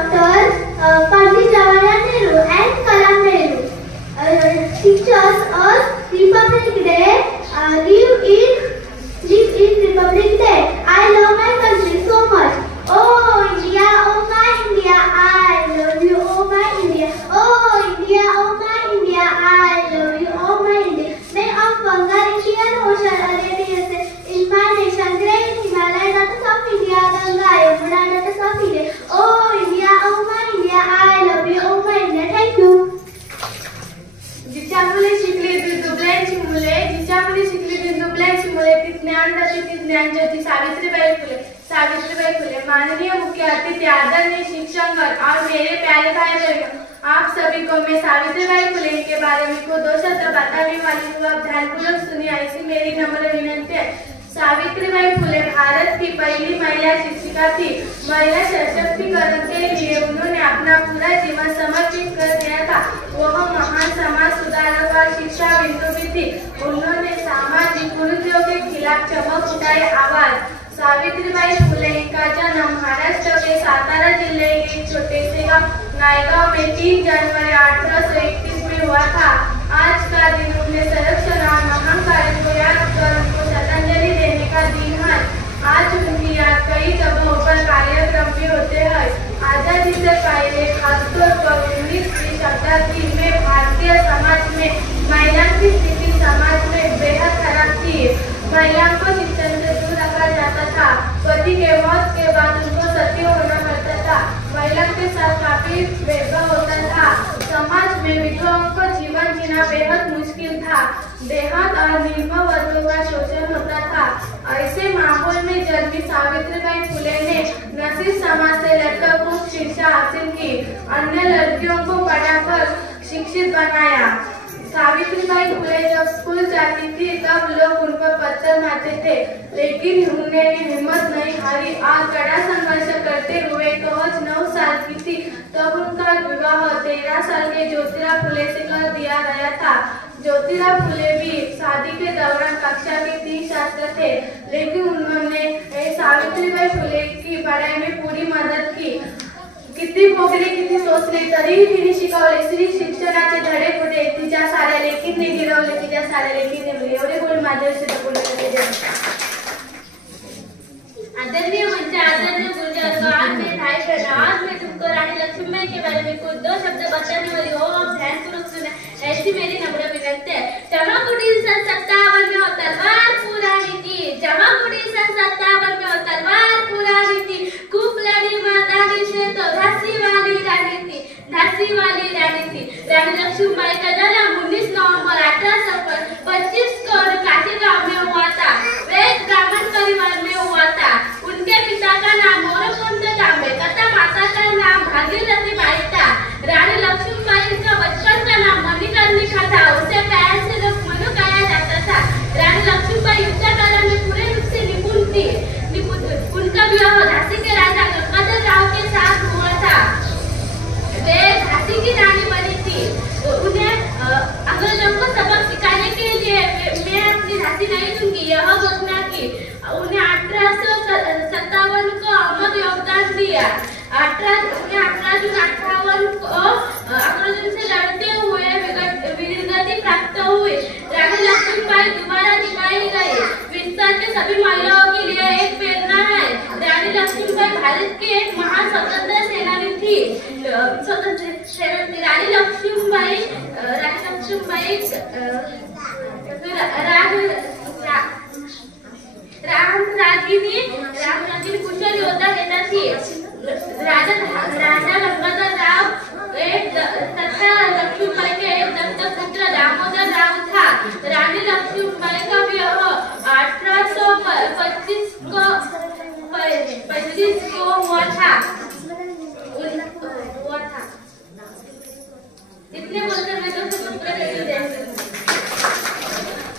Dr. Pandit Jawaharlal Nehru and Kalam Nehru teaches us Republic Day. Live in Republic Day. I love my country so much. Oh India, oh my India, I love you, oh my India. Oh India, oh my India, I love you, oh my India. Bay of Bengal, Indian Ocean, Arabian Sea. In my nation, great Himalaya, daughters of India, Ganga, Yamuna, daughters of India. Oh India, oh my India, I love you, oh my India. Thank you. जिच्या मुले शिकली ती दुबळ्यांची मुले, जिच्या मुले शिकली ती दुबळ्यांची मुले, ती ज्ञानदाती ती ज्ञानज्योती सावित्रीबाई फुले. सावित्रीबाई फुले. माननीय मुख्य अतिथि, आदरणीय शिक्षकगण और मेरे प्यारे भाई बहनों, आप सभी को मैं सावित्रीबाई फुले के बारे में कुछ 2 शब्द बताने वाली हूँ। आप ध्यानपूर्वक सुनिए, ऐसी मेरी नम्र विनंती है। सावित्रीबाई फुले भारत की पहली महिला शिक्षिका थी। महिला सशक्तिकरण के लिए उन्होंने अपना पूरा जीवन समर्पित कर दिया था। वह महान समाज सुधारक और शिक्षा बिंदु भी थी। उन्होंने सामाजिक कुरीतियों के खिलाफ चमक उठाई आवाज। सावित्रीबाई फुले का जन्म महाराष्ट्र के सातारा जिले के एक छोटे से गांव नायगांव में 3 जनवरी 1831 में हुआ था। आज का दिन उनके संरक्षण और महान कार्य को याद कर उनको श्रद्धांजलि देने का दिन है। आज उनकी याद कई जगहों पर कार्यक्रम भी होते हैं। आजादी से पहले खासतौर पर 19वीं शताब्दी में भारतीय समाज में महिला की स्थिति समाज में बेहद खराब थी। महिलाओं को शिक्षण से दूर रखा जाता था। पति के मौत के बाद उनको सती होना पड़ता था। महिलाओं के साथ काफी भेदभाव होता था। समाज में विधवाओं को जीवन जीना बेहद मुश्किल था। देहात और निम्न वर्गों का शोषण होता था। ऐसे माहौल में जन्मी सावित्रीबाई फुले ने नसीब समाज से लड़कर खूब शिक्षा हासिल की। अन्य लड़कियों को पढ़ाकर शिक्षित बनाया। सावित्रीबाई फुले जब स्कूल जाती थी तब लोग उन पर पत्थर मारते थे, लेकिन उन्होंने हिम्मत नहीं हारी और कड़ा संघर्ष करते हुए तोहज 9 साल की थी तब उनका विवाह 13 साल के ज्योतिराव फुले से कर दिया गया था। ज्योतिराव फुले भी शादी के दौरान कक्षा के 3 छात्र थे, लेकिन उन्होंने सावित्रीबाई फुले की पढ़ाई में पूरी मदद की। किती भोगले किती सोचले तरीही तिने शिकवले। स्त्री शिक्षणाचे धडे पुढे तिच्या साऱ्या लेकींनी गिरवले, तिच्या साऱ्या लेकींनी मिळले। एवढे गुण माझ्याविषयी बोलले। आदरणीय मंच, आदरणीय गुरुजन, आज मैं भाई बहनों, आज मैं तुमको रानी लक्ष्मीबाई के बारे में कुछ 2 शब्द बताने वाली हूँ। आप ध्यानपूर्वक सुने, ऐसी मेरी नम्र विनंती है। चमकुटी सन 57 में हो तलवार पुरानी थी। चमकुटी सन 57 में हो तलवार पुरानी थी। खूब लड़ी मैदानी से तो झांसी वाली रानी थी। झांसी वाली रानी थी। रानी लक्ष्मीबाई का जन्म 19 नवंबर 1825 को काशी गांव में हुआ था। वे एक ब्राह्मण परिवार में हुआ था। उनके पिता का नाम मोरकुंद कांबे तथा माता का नाम भागीरथी बाई था। रानी लक्ष्मीबाई का बचपन का नाम मणिकर्णिका था। उसे प्यार से लोग मनु कहा जाता था। रानी लक्ष्मीबाई युद्ध कला में पूरे रूप से निपुण थी। उनका विवाह झांसी के राजा गंगाधर राव के साथ हुआ था। वे झांसी की रानी बनी थी। उन्हें अंग्रेजों को सबक सिखाने के लिए मैं अपनी झांसी नहीं दूंगी, यह घोषणा की। उन्हें 1857 को अहमद योगदान दिया। 18 जून 58 को अंग्रेजों से लड़ते हुए वीरगति प्राप्त हुई। रानी लक्ष्मीबाई दोबारा दिखाई गई। विस्तार के सभी महिलाओं के लिए एक प्रेरणा है। रानी लक्ष्मीबाई भारत की एक महान स्वतंत्र सेनानी थी। रानी लक्ष्मीबाई रामरागिनी कुशल योद्धा नेता थी। राजा गंगाधर राव एक तथा लक्ष्मीबाई के एक दत्तक पुत्र दामोदर राव था। रानी लक्ष्मीबाई का विवाह 1825 को हुआ था। इतने बोलकर मैं तो उत्तर देती हूँ।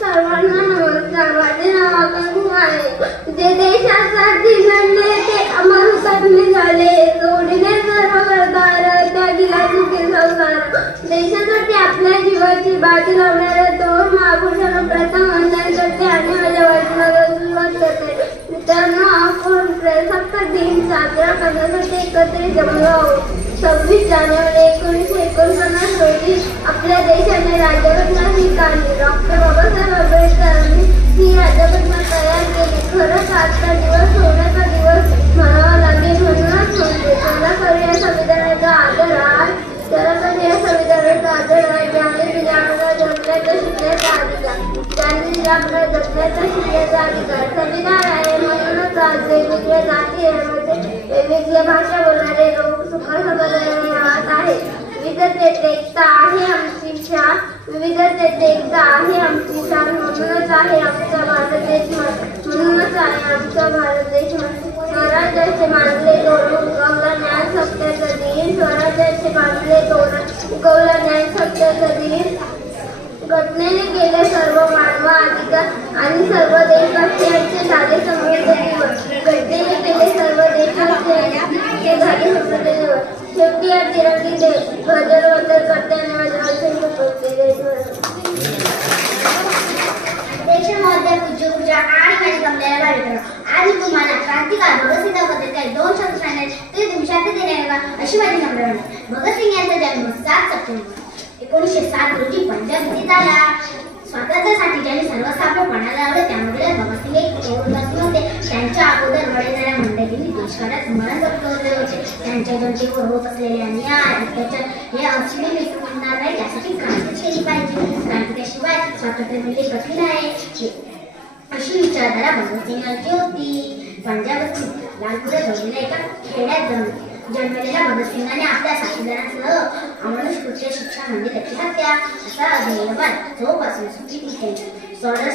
सर्वांना नमस्कार. माझे नाव आकांक्षा आहे. जे देशासाठी लढले ते अमर हुतात्मे झाले. जोडीने सर्व करतार त्यागिला सुखे संसार. देशासाठी आपल्या जीवाची बाजी लावणाऱ्या 2 महापुरुषांना प्रथम वंदन करते आणि माझ्या वाचनाला सुरुवात करते. मित्रांनो, आपण प्रजासत्ताक दिन साजरा करण्यासाठी एकत्रित जमलो आहोत. 26 जानेवारी 1949 रोजी आपल्या देशाने राज्यघटना स्वीकारली. डॉक्टर बाबासाहेब आंबेडकरांनी ही राज्यघटना तयार केली. खरंच आजचा दिवस सोन्याचा दिवस म्हणावा लागेल. म्हणूनच म्हणते त्याला करूया संविधानाचा आदर आहे. त्याला करूया संविधानाचा आदर आहे. ज्याने दिला आपल्याला जगण्याचा शिकण्याचा अधिकार. ज्याने दिला आपल्याला जगण्याचा शिकण्याचा अधिकार. संविधान आहे म्हणूनच आज वेगवेगळ्या जाती वेगवेगळ्या भाषा बोलणारे लोक सुखासमाधानाने राहत आहेत. विविधतेत एकता आहे आमची शान. विविधतेत एकता आहे आमची शान. म्हणूनच आहे आमचा भारत देश. म्हणूनच आहे आमचा भारत देश. स्वराज्याचे मानले तोरण उगवला न्याय सत्याचा दिन. स्वराज्याचे मानले तोरण उगवला न्याय सत्याचा दिन. घटनेने केले सर्व मानव अधिकार आणि सर्व देशवासियांचे झाले समृद्ध जीवन. घटनेने केले सर्व देशवासियांचे झाले समृद्ध जीवन. शेवटी या तिरंगी ध्वजारोहण करताना देशामध्ये पूजा आणि माझी गमलेल्या बाळीकडे आणि तुम्हाला क्रांतिकार भगतसिंगाबद्दल काही 2 शब्द सांगण्यात ते तुम्ही शांत देणार का अशी माझी नम्र विनंती. भगतसिंग यांचा जन्म 7 सप्टेंबर 1907 रोजी पंजाब येथे झाला. स्वातंत्र्यासाठी ज्यांनी सर्वसाधारण पणाला लावले त्यामध्ये भगतसिंग एक होते. त्यांच्या अगोदर वडीलधाऱ्या मंडळींनी देशकार्यात मरण पत्करले होते. त्यांच्या जनतेवर होत असलेले अन्याय अत्याचार हे अशी मिटवणार नाही. त्यासाठी क्रांती केली पाहिजे. क्रांतीशिवाय स्वातंत्र्य मिळणे कठीण आहे अशी विचारधारा भगतसिंगांची होती. पंजाबातील लालपुरा जवळील एका खेड्यात जन्मलेल्या भगतसिंगाने आपल्या साथीदारांसह अमनुष्कृत्य शिक्षा म्हणजे त्याची हत्या असा ध्येयवाद जोपासून सुखी केली. 16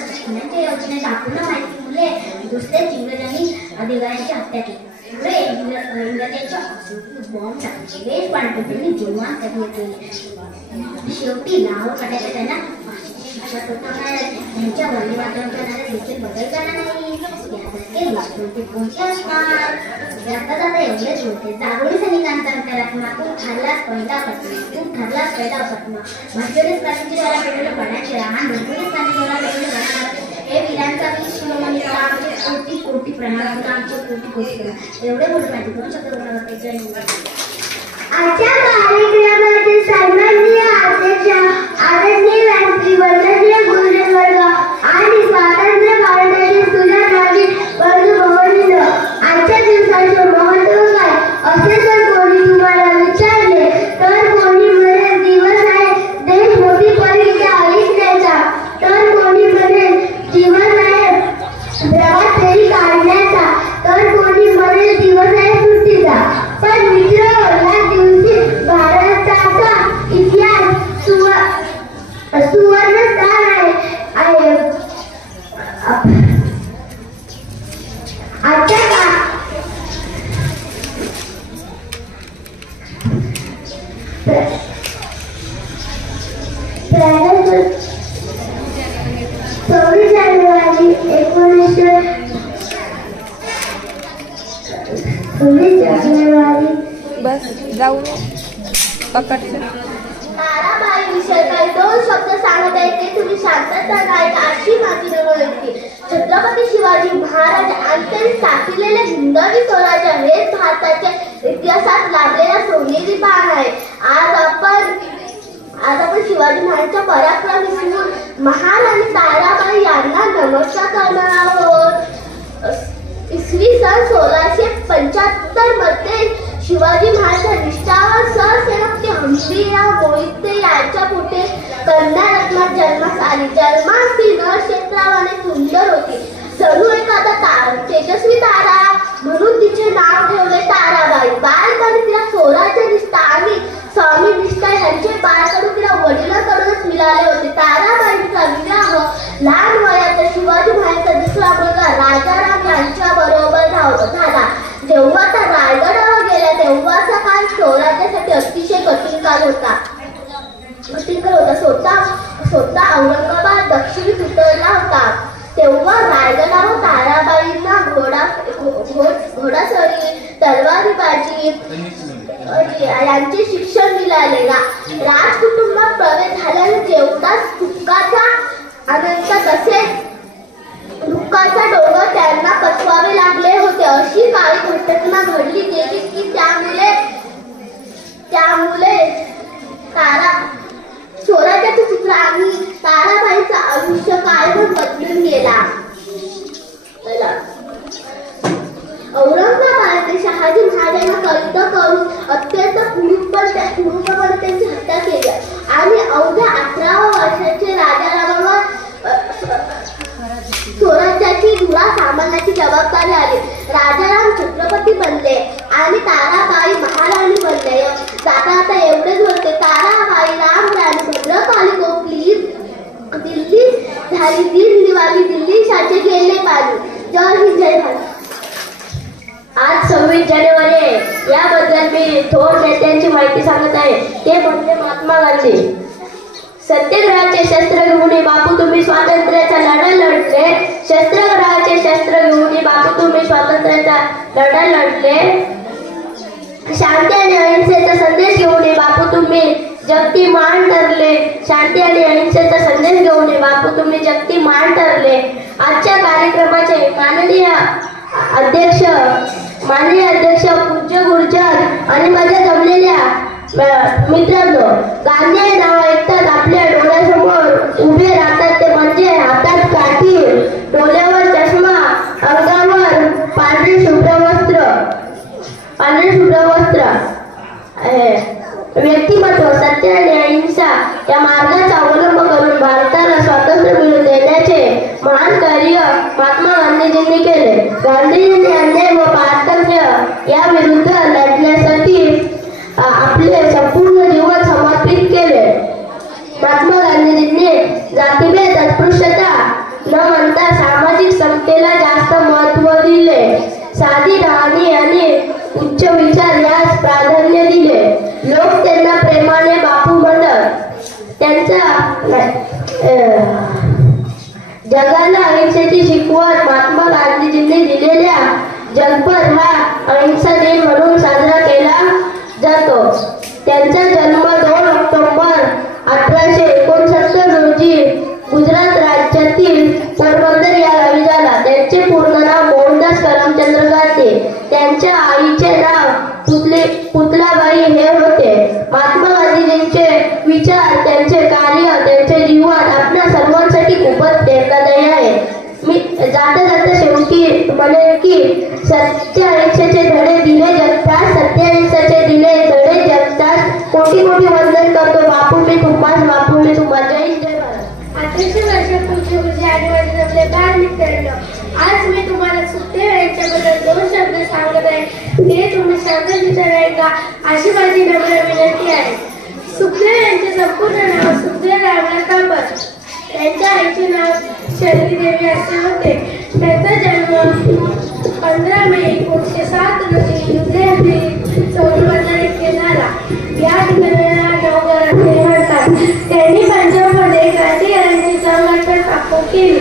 योजनेत दाखवून माहिती मुले दुसऱ्या इंग्रजांनी अधिकाऱ्यांची हत्या केली. पुढे इंग्रजांच्या बॉम्ब टाकले. देश पाणपोटींनी जीवान कधी केली. शेवटी लाहोर काढायच्या त्यांना शिक्षा ठोठावणार. त्यांच्या वर्णीवादन करणारे देखील बदल करणार नाही. यासारखे दुष्कृत्य कोणते असणार. जाता जाता एवढेच होते. दारुणी सैनिकांचा अंतरात्मातून ठरलाच पहिला पद्मा. भरपूरच काशीची डोळा पेटवलं पडायचे राहण. भरपूरच काशी डोळा पेटवलं पडायचे. हे वीरांचा शिवमंदिर आमचे कोटी कोटी प्रणाम. आमचे कोटी कोटी प्रणाम. एवढे मोठे माहिती करून शब्द आजच्या कार्यक्रमाचे सन्माननीय अध्यक्ष आदरणीय व्यासपीठ वर्गीय गुरुजन वर्ग आणि स्वातंत्र्य भारताचे सुजाण नागरिक वर्ग भवनीय आजच्या दिवसाचे महत्त्व काय असे जर कोणी तुम्हाला विचारले तर कोणी म्हणेल दिवस आहे देश मोठी परीक्षा ऐकण्याचा. तर कोणी म्हणेल दिवस आहे प्रवास फेरी काढण्याचा. तर कोणी म्हणेल दिवस आहे सुट्टीचा. पण मित्र या दिवशी भारताचा इतिहास सुवर्ण स्थान आहे. आजच्या जानेवारी 19 जानेवारी बस जाऊ पकडते. ताराबाई विषय काही 2 शब्द सांगत आहे ते तुम्ही शांतता नाही अशी माझी नम्र विनंती. छत्रपती शिवाजी महाराज आणि स्थापिलेले हिंदवी स्वराज्य हे भारताच्या इतिहासात लाभलेला सोनेरी पान आहे. आज आपण शिवाजी महाराजांच्या पराक्रम विसरून महाराणी ताराबाई यांना नमस्कार करणार आहोत. इसवी सन 1675 मध्ये शिवाजी महाराज निष्ठावान सहसेवक हंबीरराव मोहिते यांच्या पोटे कन्या रत्नात जन्मास आली. जन्मास ती नक्षत्रावाने सुंदर होती. जणू एखादा तेजस्वी तारा म्हणून तिचे नाव ठेवले ताराबाई. बालपणी तिला स्वराज्य निष्ठा आणि स्वामी निष्ठा यांचे बाळकडून तिला वडिलांकडूनच मिळाले होते. ताराबाईंचा विवाह लहान वयात शिवाजी महाराजांचा दुसरा मुलगा राजाराम यांच्या बरोबर झाला. जेव्हा त्या रायगडावर गेल्या तेव्हाचा काळ स्वराज्यासाठी अतिशय कठीण काळ होता. स्वतः औरंगाबाद दक्षिणेत उतरला होता. तेव्हा रायगडावर ताराबाईंना घोडासवारी तलवारीबाजी यांचे शिक्षण मिळाले. राजकुटुंबात प्रवेश झाल्याने जेवढा सुखाचा आनंद तसेच दुःखाचा डोंगर त्यांना पचवावे लागले होते. अशी काही घटना घडली गेली की त्यामुळे स्वराज्याचे चित्र आणि ताराबाईचं आयुष्य कायम बदलून गेला. औरंगाबादने शहाजी महाराजांना कैद करून अत्यंत क्रूरपणे त्यांची हत्या केली आणि अवघ्या 18 वर्षाचे राजारामावर स्वराज्याची धुरा सांभाळण्याची जबाबदारी आली. राजाराम छत्रपती बनले आणि ताराबाई महाराणी बनले. जाता एवढेच होते. ताराबाई रामराणी भद्रकाली गोपली दिल्ली झाली. दिवाळी दिल्ली साठी गेले पाणी. जय हिंद जय भारत. आज 26 जानेवारी आहे. याबद्दल मी थोर नेत्यांची माहिती सांगत आहे. ते म्हणजे महात्मा गांधी. सत्याग्रहाचे शस्त्र घेऊन बापू तुम्ही स्वातंत्र्याचा लढा लढले. सत्याग्रहाचे शस्त्र घेऊन बापू तुम्ही स्वातंत्र्याचा लढा लढले. शांती आणि अहिंसेचा संदेश घेऊन बापू तुम्ही जगती मान ठरले. शांती आणि अहिंसेचा संदेश घेऊन बापू तुम्ही जगती मान ठरले. आजच्या कार्यक्रमाचे माननीय अध्यक्ष पूज्य गुरुजन आणि माझ्या जमलेल्या मित्रांनो, गांधी हे नाव ऐकतात आपल्या डोळ्यासमोर उभे राहतात ते म्हणजे हातात काठी, डोळ्यावर चष्मा, अंगावर पांढरे शुभ्र वस्त्र. व्यक्तिमत्व सत्य आणि अहिंसा या मार्गाचा अवलंब करून भारताला स्वातंत्र्य मिळवून देण्याचे महान कार्य महात्मा गांधीजींनी केले. गांधीजींनी अन्याय व पारतंत्र्य या विरुद्ध लढण्यासाठी आपले संपूर्ण जीवन समर्पित केले. महात्मा गांधीजींनी जातीभेद अस्पृश्यता न म्हणता सामाजिक समतेला जास्त महत्त्व दिले. साधी राहणी आणि उच्च विचार यास प्राधान्य दिले. लोक त्यांना प्रेमाने बापू म्हणत. त्यांचा जगाला अहिंसेची शिकवण महात्मा गांधीजींनी दिलेल्या जगभर हा अहिंसा दिन म्हणून साजरा केला जातो. त्यांचा जन्म 2 ऑक्टोबर 1869 रोजी गुजरात राज्यातील पोरबंदर या गावी झाला. त्यांचे पूर्ण नाव मोहनदास करमचंद गांधी. त्यांच्या आईचे नाव पुतलाबाई हे होते. महात्मा गांधीजींचे विचार, त्यांचे कार्य, त्यांचे जीवन आपल्या सर्वांसाठी खूपच प्रेरणादायी आहे. मी जाता शेवटी म्हणेन की सत्य अहिंसेचे धडे दिले जगतात. सत्य अहिंसेचे दिले धडे जगतात. कोटी वंदन करतो बापू मी तुम्हाला. जय हिंद जय भारत. 1800 वर्षापूर्वी आणि माझे जमले बाल मित्रांनो, आज मी तुम्हाला सुखदेव यांच्याबद्दल 2 शब्द सांगत आहे. ते तुम्ही शांत विचार आहे का अशी माझी नम्र विनंती आहे. सुखदेव यांचे संपूर्ण नाव सुखदेव रामनाथ कापर. त्यांच्या आईचे नाव शरदी देवी असे होते. त्यांचा जन्म 15 मे 1907 रोजी लुधियानातील सोनबंदर येथे झाला. या ठिकाणाला नवघर असे म्हणतात. त्यांनी पंजाबमध्ये क्रांतिकारांची संघटना स्थापन केली.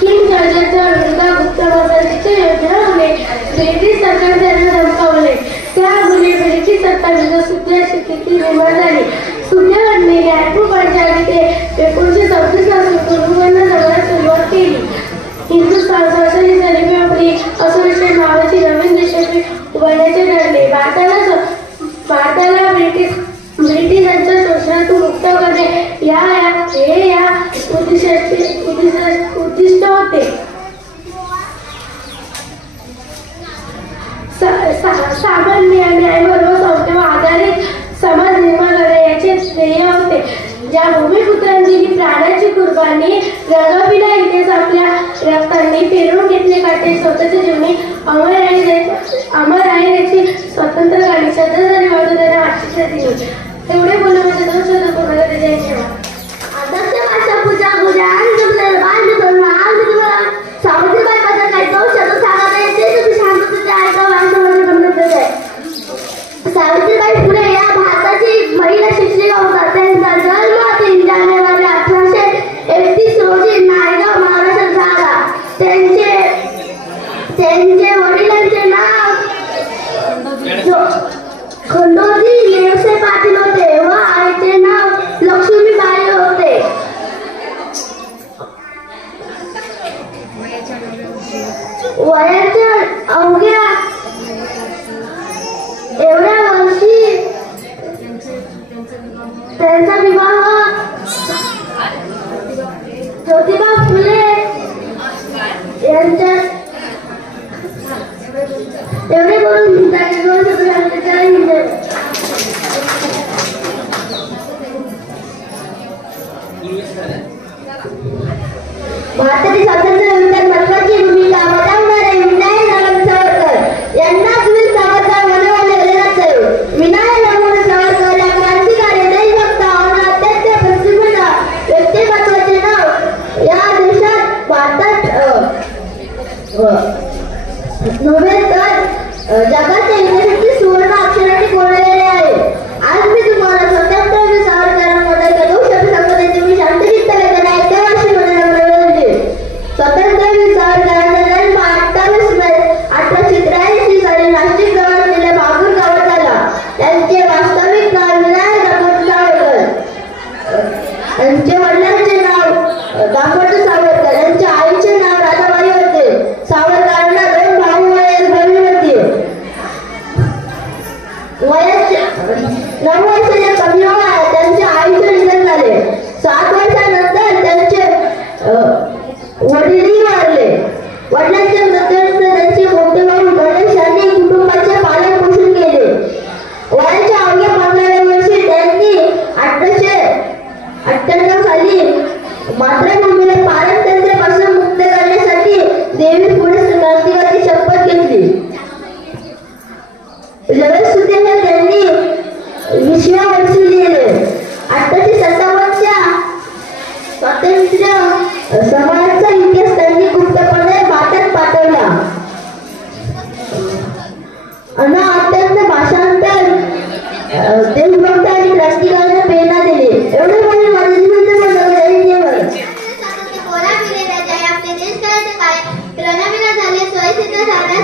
किंग जॉर्जच्या विरुद्ध गुप्त वसाहतीच्या योजनामुळे ब्रिटिश सरकार त्यांना धमकावले. त्यामुळे ब्रिटिश सत्ताविरुद्ध सुखदेव स्थिती निर्माण झाली. सुखदेवांनी नागपूर पंजाब येथे 1934 पासून गुरुवांना जगण्यास सुरुवात केली. हिंदुस्थान स्वराज्य झाली आपली असोसिएशन नावाची नवीन देशव्यापी उभारण्याचे ठरले. भारताला ब्रिटिशांच्या शोषणातून मुक्त करणे हे या उद्दिष्ट होते. सामान्य न्यायावर व संस्थेवर आधारित समाज निर्माण करणे याचे ध्येय होते. ज्या भूमिपुत्रांनी प्राणाची कुर्बानी रंगविला इथेच आपल्या रक्तांनी पेरून घेतले काटे स्वतःच्या जीवनी अमर आहे याची स्वतंत्र गाणी श्रद्धांजली वाटून त्यांना आशीर्वाद दिली. एवढे बोलून माझे 2 शब्द पूर्ण करते. जय शिवा. आदर्श भाषा पूजा आणि तुमचं बांध करून आज मी तुम्हाला सावित्रीबाई बद्दल काही 2 शब्द सांगत आहे. ते तुम्ही शांततेने ऐका. माझ्यामध्ये गमत आहे. सावित्रीबाई फुले या भारताची महिला शिक्षिका होत्या. त्यांचा जन्म 3 जानेवारी 1831 रोजी नायगाव महाराष्ट्रात झाला. त्यांचे वडिलांचे नाव खंडोजी नेवसे पाटील होते व त्यांचा विवाह ज्योतिबा फुले यांच्या एवढे करून त्याचे 2 शब्द सांगितले. भारतातील स्वातंत्र्य युद्धात महत्त्वाची भूमिका बजावणारे विनायक दामोदर सावरकर यांनाच वीर सावरकर मनवले गेले जाते. विनायक दामोदर सावरकर या क्रांतिकारी देशभक्त आणि अत्यंत प्रतिष्ठित व्यक्तिमत्वाचे नाव या देशात भारतात नव्हे तर जगाच्या इतिहासातील सुवर्ण अक्षरांनी कोरलेले आहे. आज मी तुम्हाला स्वातंत्र्यवीर सावरकरांबद्दल 2 शब्द सांगतो. तुम्ही शांतचित्त वेदना ऐक्यवाशी मनाला स्वातंत्र्यवीर सावरकरांचा जन्म 28 मे 1883 साली नाशिक जवळच्या बागूर गावात झाला. त्यांचे वास्तविक नाव विनायक दामोदर सावरकर. त्यांच्या वडिलांचे नाव दामोदर सावरकर. त्यांच्या आईचे नाव राधाबाई होते. सावरकरांना 2 भाऊ व 1 बहीण होती. वयाच्या 9 वर्षाच्या कमी वयात त्यांच्या आईचे निधन झाले. 7 वर्षानंतर त्यांचे वडीलही वारले. वडिलांच्या मृत्यूनंतर त्यांचे मोठे भाऊ गणेश यांनी कुटुंबाचे पालन पोषण केले. वयाच्या अवघ्या 15व्या वर्षी त्यांनी 1898 साली मातृभूमीला पारतंत्र्यापासून मुक्त करण्यासाठी देवी पुढे क्रांतिकारक शपथ घेतली. जगतसुतेने त्यांनी 20व्या वर्षी लिहिले. 1857च्या स्वातंत्र्य समाजाचा इतिहास त्यांनी गुप्तपणे भारतात पाठवला. अत्यंत भाषांतर देशभक्त आणि क्रांतिकारकांना प्रेरणा दिली. एवढे म्हणजे माझे आपले देश करायचे काय रणवीर झाले स्वयंसिद्ध झाले.